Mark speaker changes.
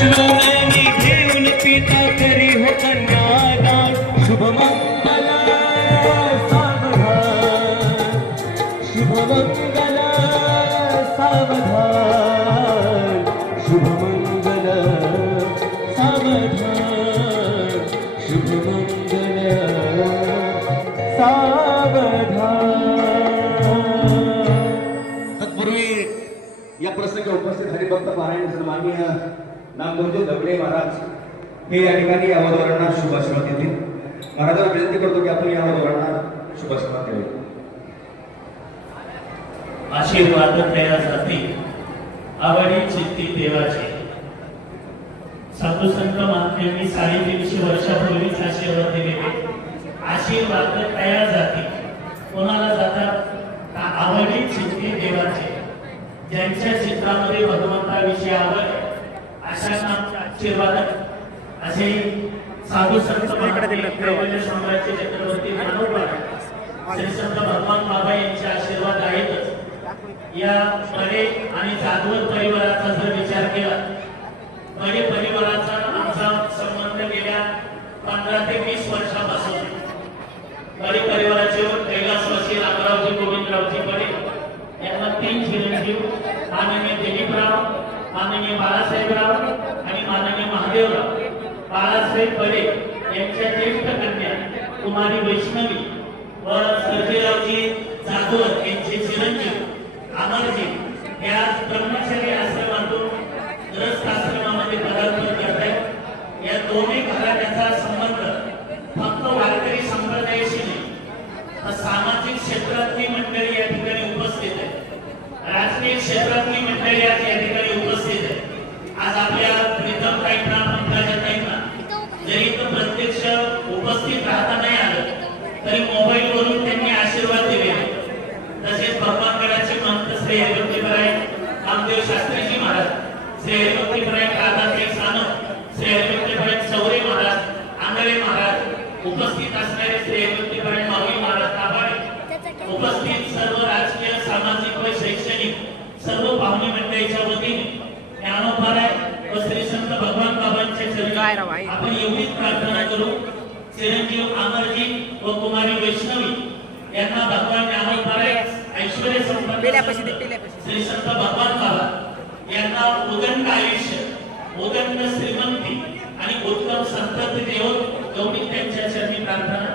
Speaker 1: अश्रुराणी घेऊन पिता करी हो कन्यादान. शुभमंगल सावधान. शुभमंगल सावधान. शुभमंगल सावधान शुभमंगल सावधान.
Speaker 2: तत्पूर्वी या प्रसंगी उपस्थित हरिभक्त पारायण सन्माननीय नामदेवजी दगडे महाराज? हे या ठिकाणी या वधूवरांना शुभाशीर्वाद देतील महाराजांना विनंती करतो की आपण या वधूवरांना शुभाशीर्वाद द्यावे
Speaker 3: आशीर्वाद तयार जाती आवडी चित्ती देवाची. साधू संत महात्म्यांनी साडेतीनशे वर्षापूर्वीच आशीर्वाद दिलेले आशीर्वाद तयार जाती कोणाला जातात? आवडी चित्ती देवाचे. ज्यांच्या चित्रामध्ये भगवंताविषयी आवड अशांना आशीर्वाद असे साधू संत महात्मे कैवल्य सम्राटचे चक्रवर्ती मानवपा श्री संत भगवान बाबा यांचे आशीर्वाद आहेतच. या बडे आणि जाधवर परिवाराचा जर विचार केला बडे परिवाराचा आमचा संबंध गेल्या पंधरा ते वीस वर्षापासून. बडे परिवाराचे कैलासवासी रामरावजी गोविंदरावजी बडे यांना तीन चिरंजीव माननीय दिलीपराव माननीय बाळासाहेबराव आणि माननीय महादेवराव बाळासाहेब बडे यांच्या ज्येष्ठ कन्या कुमारी वैष्णवी व सर्जेरावजी जाधव यांचे चिरंजीव अमरजी या ब्रह्मचारी आश्रमातून ग्रस्त आश्रमामध्ये पदार्पण करत आहेत या दोन्ही घराण्याचा संबंध फक्त वारकरी संप्रदायाशी नाही सामाजिक क्षेत्रातली मंडळी या ठिकाणी उपस्थित आहे राजकीय क्षेत्रातली उपस्थित असणारे श्री हरिभक्तीपराय माऊली महाराज ताबाडे उपस्थित सर्व राजकीय सामाजिक व शैक्षणिक सर्व पाहुणे मंडळीच्या वतीने ज्ञानोपाराय व श्री संत भगवान चरणी आपण एवढीच प्रार्थना करू चिरंजीव अमरजी व कुमारी वैष्णवी यांना भगवान ज्ञानोपाराय संपन्न श्री संत भगवान बाबा यांना उदंड आयुष्य उदंड श्रीमंती आणि उत्तम संतती देव एवढी
Speaker 2: Canada